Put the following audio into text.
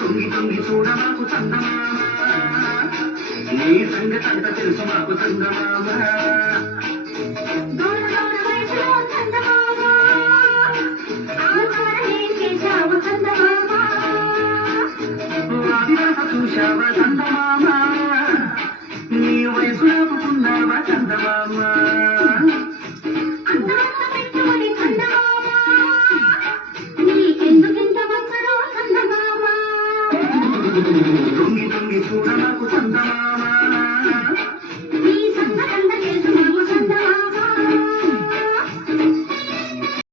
తొంగి తొంగి చూడ మాకు చందమామ నీ సంగతంత తెలుసు మాకు చందమామ చూశావా చందమామ నీ వయసు నాకున్నావా చందమామ